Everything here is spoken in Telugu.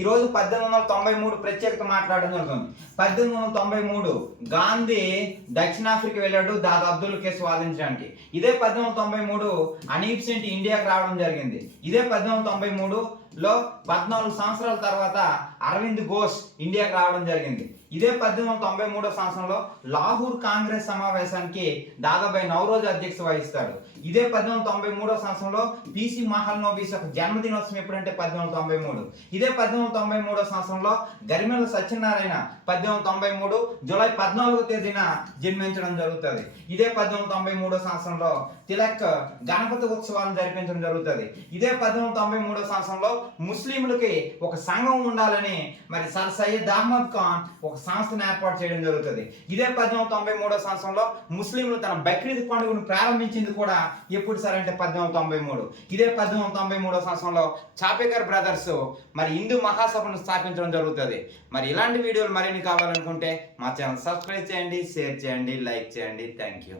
ఈరోజు 1893 ప్రత్యేకత మాట్లాడడం జరుగుతుంది. 1893 గాంధీ దక్షిణాఫ్రికా వెళ్ళాడు దాదా అబ్దుల్ కేసు వాదించడానికి. ఇదే 1893 అనీబ్ సెంట్ ఇండియాకి రావడం జరిగింది. ఇదే 1893లో 14 సంవత్సరాల తర్వాత అరవింద్ ఘోష్ ఇండియాకి రావడం జరిగింది. ఇదే 1893 సంవత్సరంలో లాహోర్ కాంగ్రెస్ సమావేశానికి దాదాబాయి నౌరోజ్ అధ్యక్షత వహిస్తాడు. ఇదే 1893 సంవత్సరంలో పిసి మహల్నోబిస్ యొక్క జన్మదినోత్సవం ఎప్పుడంటే 1893. ఇదే 1893 సంవత్సరంలో గరిమెల సత్యనారాయణ 1893 జూలై 14వ తేదీన జన్మించడం జరుగుతుంది. ఇదే 1893 సంవత్సరంలో తిలక్ గణపతి ఉత్సవాలను జరిపించడం జరుగుతుంది. ఇదే 1893 సంవత్సరంలో ముస్లింలకి ఒక సంఘం ఉండాలని మరి సర్ సయ్యద్ అహ్మద్ ఖాన్ ఒక సంస్థను ఏర్పాటు చేయడం జరుగుతుంది. ఇదే 1893 సంవత్సరంలో ముస్లింలు తన బక్రీద్ పండుగను ప్రారంభించింది కూడా ఎప్పుడు సార్ అంటే 1893. ఇదే 1893 సంవత్సరంలో చాపేకర్ బ్రదర్స్ మరి హిందూ మహాసభను స్థాపించడం జరుగుతుంది. మరి ఇలాంటి వీడియోలు మరిన్ని కావాలనుకుంటే మా ఛానల్ సబ్స్క్రైబ్ చేయండి, షేర్ చేయండి, లైక్ చేయండి. Thank you.